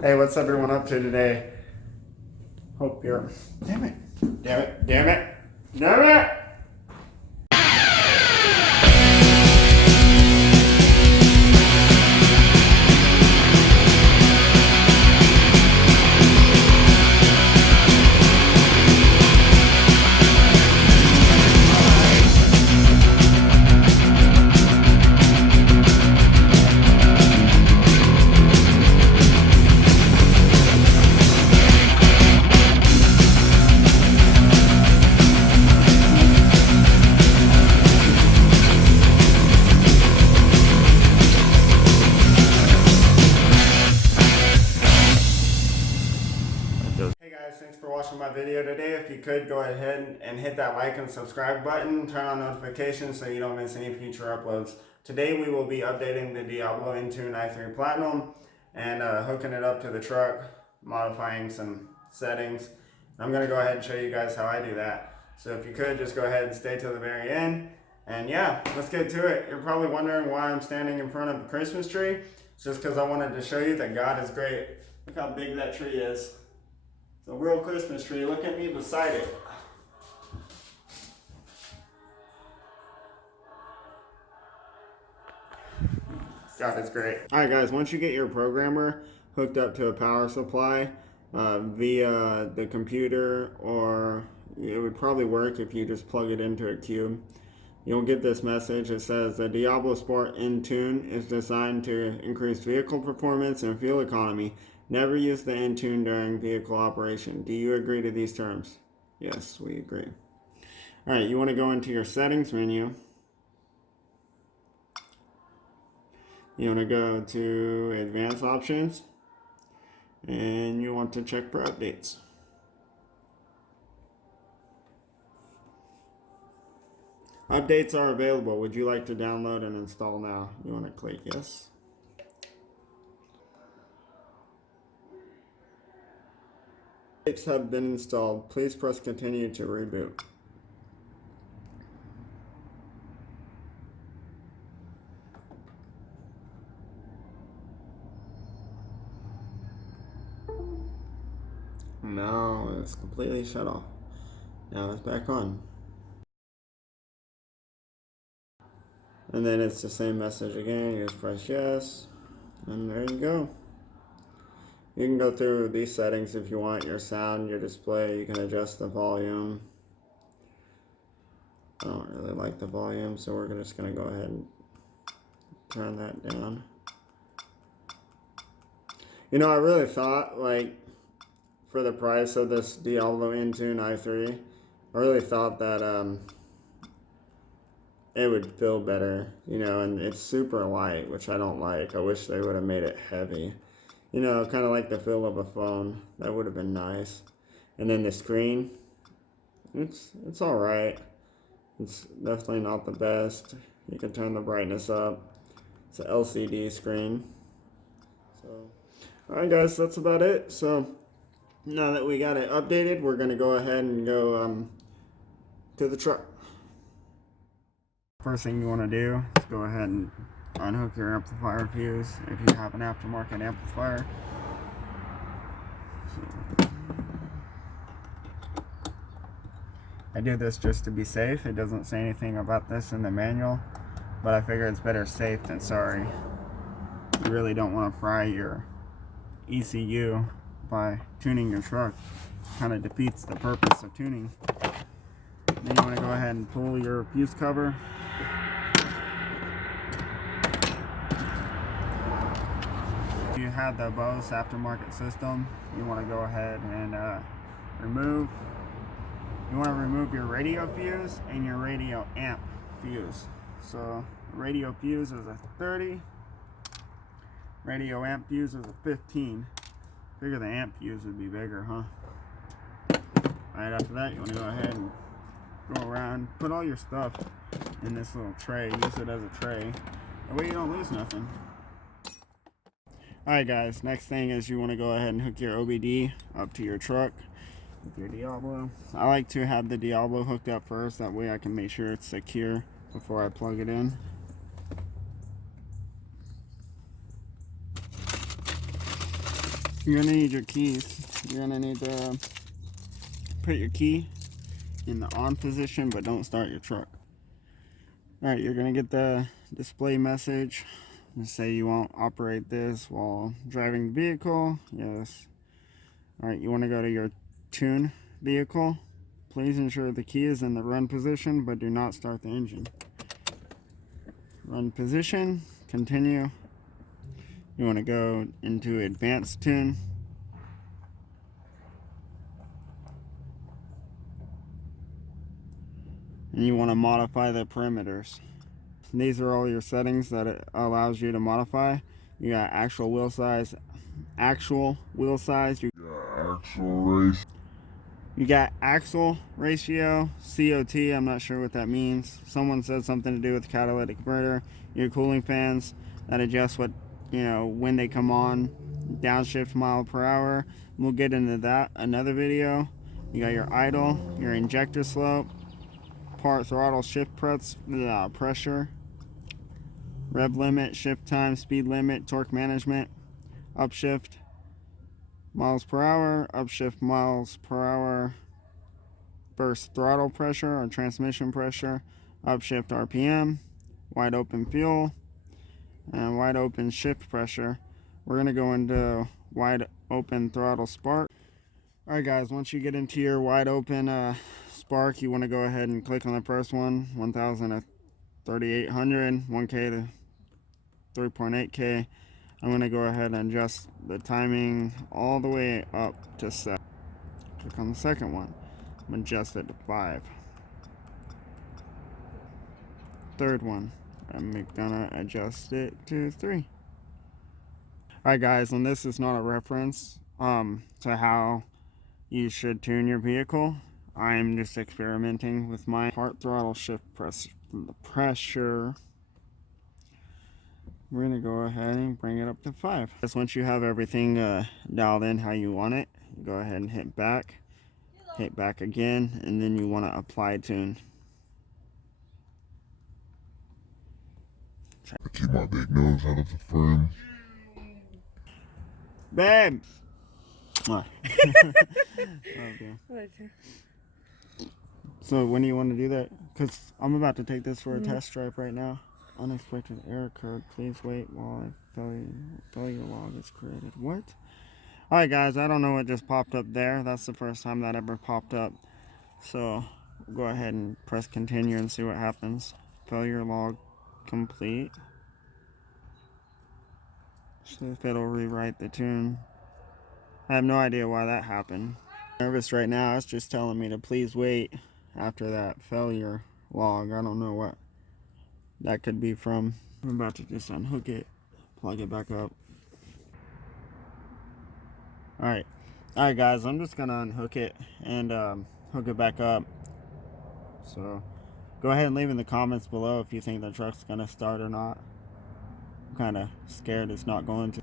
Hey, what's everyone up to today? Hope you're. Damn it. Damn it. Damn it. Damn it! Hey guys, thanks for watching my video today. If you could, go ahead and hit that like and subscribe button. Turn on notifications so you don't miss any future uploads. Today we will be updating the Diablo Intune i3 Platinum and hooking it up to the truck, modifying some settings. I'm going to go ahead and show you guys how I do that. So if you could, just go ahead and stay till the very end. And yeah, let's get to it. You're probably wondering why I'm standing in front of a Christmas tree. It's just because I wanted to show you that God is great. Look how big that tree is. It's a real Christmas tree. Look at me beside it. God, it's great. Alright guys, once you get your programmer hooked up to a power supply via the computer, or it would probably work if you just plug it into a cube, you'll get this message. It says the Diablo Sport Intune is designed to increase vehicle performance and fuel economy. Never use the Intune during vehicle operation. Do you agree to these terms? Yes, we agree. Alright, you want to go into your settings menu. You want to go to advanced options. And you want to check for updates. Updates are available. Would you like to download and install now? You want to click yes. Updates have been installed. Please press continue to reboot. Now it's completely shut off. Now it's back on. And then it's the same message again. You just press yes. And there you go. You can go through these settings if you want. Your sound, your display. You can adjust the volume. I don't really like the volume, so we're just going to go ahead and turn that down. You know, I really thought, like, for the price of this Diablo Intune i3, I really thought that it would feel better, you know, and it's super light, which I don't like. I wish they would have made it heavy. You know, kind of like the feel of a phone. That would have been nice. And then the screen, it's all right. It's definitely not the best. You can turn the brightness up. It's an LCD screen. So, alright guys, that's about it. So, now that we got it updated, we're going to go ahead and go to the truck. First thing you want to do is go ahead and unhook your amplifier fuse if you have an aftermarket amplifier. I do this just to be safe. It doesn't say anything about this in the manual, but I figure it's better safe than sorry. You really don't want to fry your ECU by tuning your truck. Kind of defeats the purpose of tuning. Then you want to go ahead and pull your fuse cover. If you have the Bose aftermarket system, you want to go ahead and remove your radio fuse and your radio amp fuse. So radio fuse is a 30, radio amp fuse is a 15. Figure the amp fuse would be bigger, huh? Right after that, you want to go ahead and go around, put all your stuff in this little tray. Use it as a tray. That way you don't lose nothing. Alright guys, next thing is you want to go ahead and hook your OBD up to your truck with your Diablo. I like to have the Diablo hooked up first. That way I can make sure it's secure before I plug it in. You're gonna need your keys. You're gonna need to put your key in the on position, but don't start your truck. Alright, you're gonna get the display message and say you won't operate this while driving the vehicle. Yes. Alright, you want to go to your tune vehicle. Please ensure the key is in the run position, but do not start the engine. Run position, continue. You want to go into advanced tune. And you want to modify the parameters. These are all your settings that it allows you to modify. You got actual wheel size, you got axle ratio, COT, I'm not sure what that means. Someone said something to do with catalytic converter. Your cooling fans that adjust what, when they come on, downshift mile per hour. We'll get into that another video. You got your idle, your injector slope, part throttle shift pressure, rev limit, shift time, speed limit, torque management, upshift miles per hour, upshift miles per hour, burst throttle pressure or transmission pressure, upshift RPM, wide open fuel, and wide open shift pressure. We're going to go into wide open throttle spark. Alright guys, once you get into your wide open spark, you want to go ahead and click on the first one, 1000 to 3800, 1K to 3.8K. I'm going to go ahead and adjust the timing all the way up to 7. Click on the second one. I'm going to adjust it to 5. Third one, I'm going to adjust it to 3. Alright guys, and this is not a reference to how you should tune your vehicle. I'm just experimenting with my part throttle shift pressure. We're going to go ahead and bring it up to 5. Just once you have everything dialed in how you want it, you go ahead and hit back again, and then you want to apply tune. I keep my big nose out of the frame. Babe! What? Okay. So when do you want to do that? Because I'm about to take this for a test drive right now. Unexpected error code. Please wait while a failure log is created. What? Alright guys, I don't know what just popped up there. That's the first time that ever popped up. So we'll go ahead and press continue and see what happens. Failure log complete. So if it'll rewrite the tune. I have no idea why that happened. I'm nervous right now. It's just telling me to please wait after that failure log. I don't know what that could be from. I'm about to just unhook it, plug it back up. Alright guys, I'm just gonna unhook it and hook it back up. So go ahead and leave in the comments below if you think the truck's gonna start or not. I'm kinda scared it's not going to.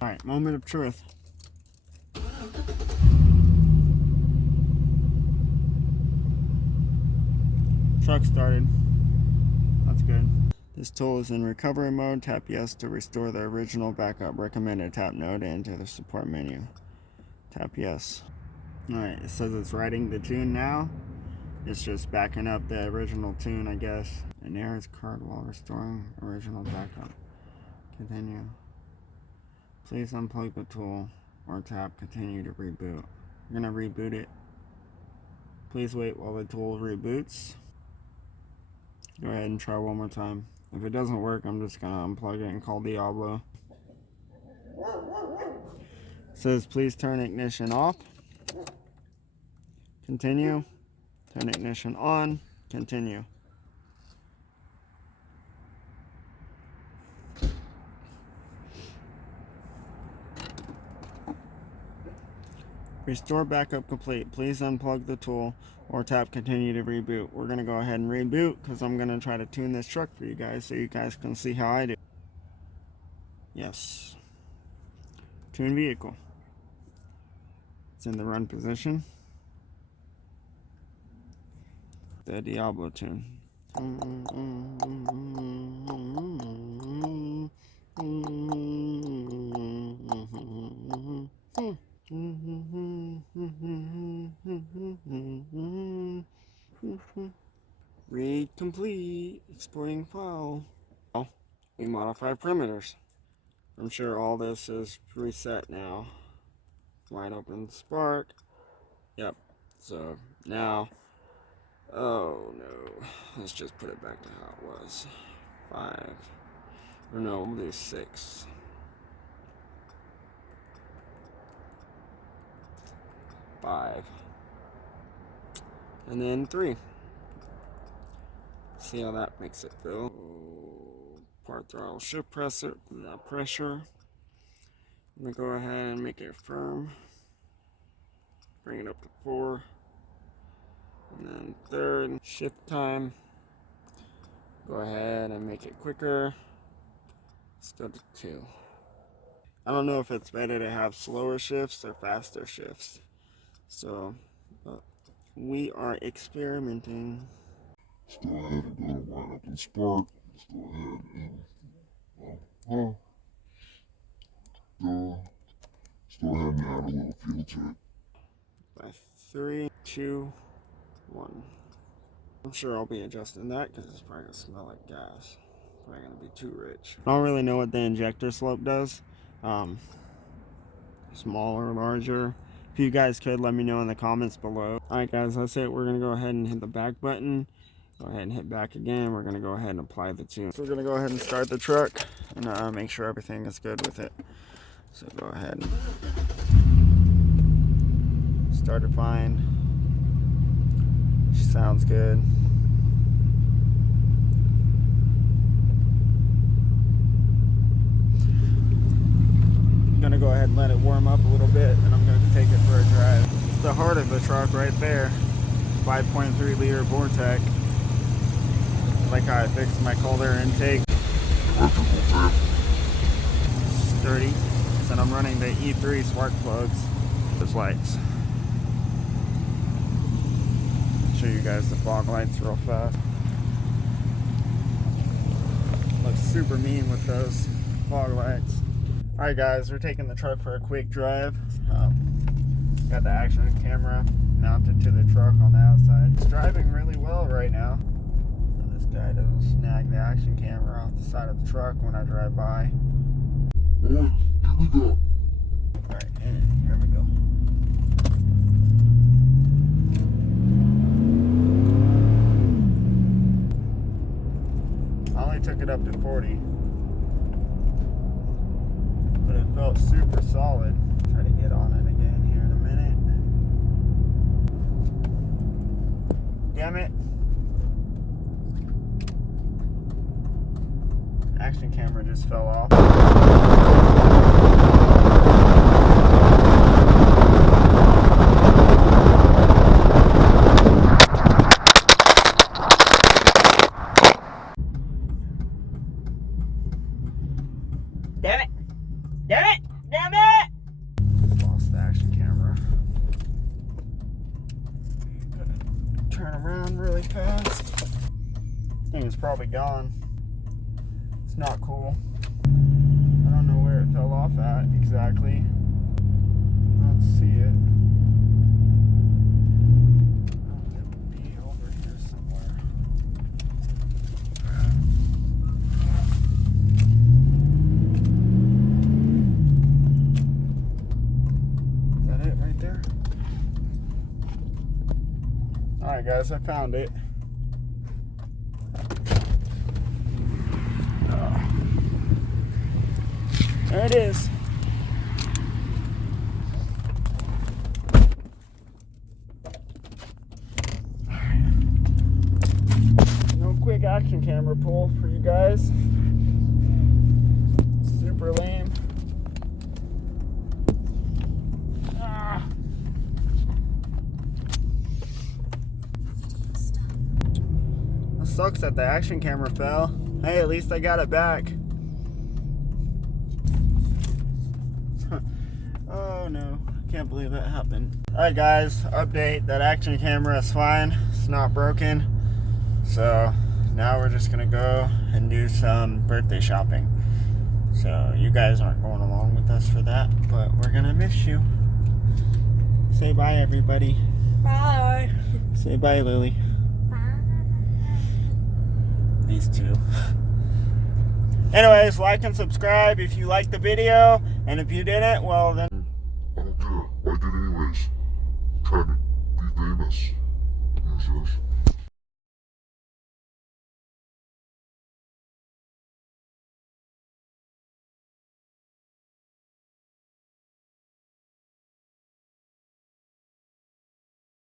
Alright, moment of truth. Truck started. That's good. This tool is in recovery mode. Tap yes to restore the original backup. Recommended tap no to enter the support menu. Tap yes. Alright, it says it's writing the tune now. It's just backing up the original tune, I guess. An error is occurred while restoring original backup. Continue. Please unplug the tool or tap continue to reboot. I'm gonna reboot it. Please wait while the tool reboots. Go ahead and try one more time. If it doesn't work, I'm just gonna unplug it and call Diablo. It says please turn ignition off. Continue. Turn ignition on. Continue. Restore backup complete. Please unplug the tool or tap continue to reboot. We're going to go ahead and reboot because I'm going to try to tune this truck for you guys so you guys can see how I do. Yes. Tune vehicle. It's in the run position. The Diablo tune. we modify perimeters. I'm sure all this is reset now. Wide open spark. Yep. So now, oh no, let's just put it back to how it was. 5, or no, we'll do 6. 5. And then 3. See how that makes it feel. Part throttle shift pressure, that pressure. I'm gonna go ahead and make it firm. Bring it up to 4. And then 3rd, shift time. Go ahead and make it quicker. Let's go to 2. I don't know if it's better to have slower shifts or faster shifts. So, we are experimenting. Let's go ahead and go to wide open spark. Let's go ahead and let's go ahead and add a little fuel to it. By 3, 2, 1. I'm sure I'll be adjusting that because it's probably gonna smell like gas. Probably gonna be too rich. I don't really know what the injector slope does. Smaller, larger. If you guys could, let me know in the comments below. Alright guys, that's it. We're gonna go ahead and hit the back button. Go ahead and hit back again. We're gonna go ahead and apply the tune. So we're gonna go ahead and start the truck and make sure everything is good with it. So go ahead and start it fine. She sounds good. I'm gonna go ahead and let it warm up a little bit, and I'm gonna take it for a drive. It's the heart of the truck right there. 5.3 liter Vortec. Like how I fixed my cold air intake. Sturdy. So I'm running the E3 spark plugs. Those lights. Show you guys the fog lights real fast. Looks super mean with those fog lights. Alright guys, we're taking the truck for a quick drive. Got the action camera mounted to the truck on the outside. It's driving really well right now. So this guy doesn't snag the action camera off the side of the truck when I drive by. Alright, here we go. Alright, and here we go. I only took it up to 40. But it felt super solid. Try to get on it again here in a minute. Damn it. Action camera just fell off. Damn it! Damn it! Damn it! Lost the action camera. Gotta turn around really fast. This thing is probably gone. It's not cool. I don't know where it fell off at exactly. I don't see it. Oh, it would be over here somewhere. Is that it right there? Alright guys, I found it. There it is. No quick action camera pull for you guys. Super lame. It sucks that the action camera fell. Hey, at least I got it back. Oh no, can't believe that happened. Alright guys, update, that action camera is fine, it's not broken. So now we're just gonna go and do some birthday shopping. So you guys aren't going along with us for that, but we're gonna miss you. Say bye everybody. Bye. Say bye Lily. Bye. These two. Anyways, like and subscribe if you liked the video, and if you didn't, well then I don't care. Like it anyways. Trying to be famous. Losers.